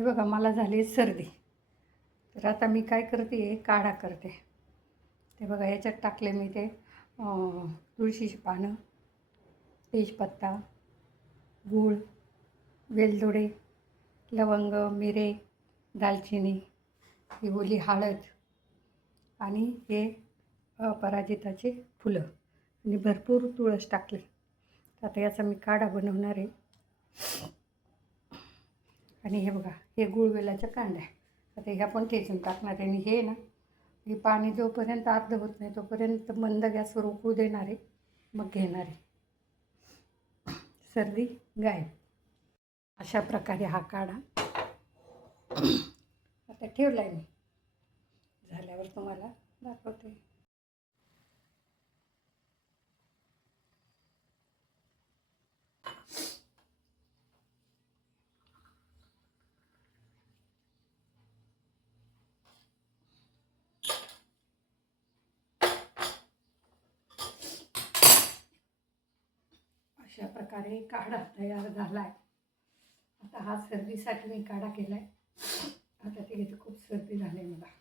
हे बघा मला झाली सर्दी. तर आता मी काय करते, काढा करते. ते बघा याच्यात टाकले मी ते तुळशीची पानं, तेजपत्ता, गूळ, वेलदोडे, लवंग, मिरे, दालचिनी, ही ओली हळद आणि हे अपराजिताचे फुलं आणि भरपूर तुळस टाकले. आता याचा मी काढा बनवणार आहे. आणि हे बघा हे गुळवेलाच्या कांड्या, आता ह्या पण ठेचून टाकणार आहे. आणि हे ना, हे पाणी जोपर्यंत अर्ध होत नाही तोपर्यंत मंद गॅसवर उकळू देणार आहे, मग घेणार आहे. सर्दी गायब. अशा प्रकारे हा काढा आता ठेवला आहे मी. झाल्यावर तुम्हाला दाखवते. अशा प्रकारे काढा तयार झाला आहे. आता हा सर्दीसाठी मी काढा केला आहे. आता ते खूप सर्दी झाली मला.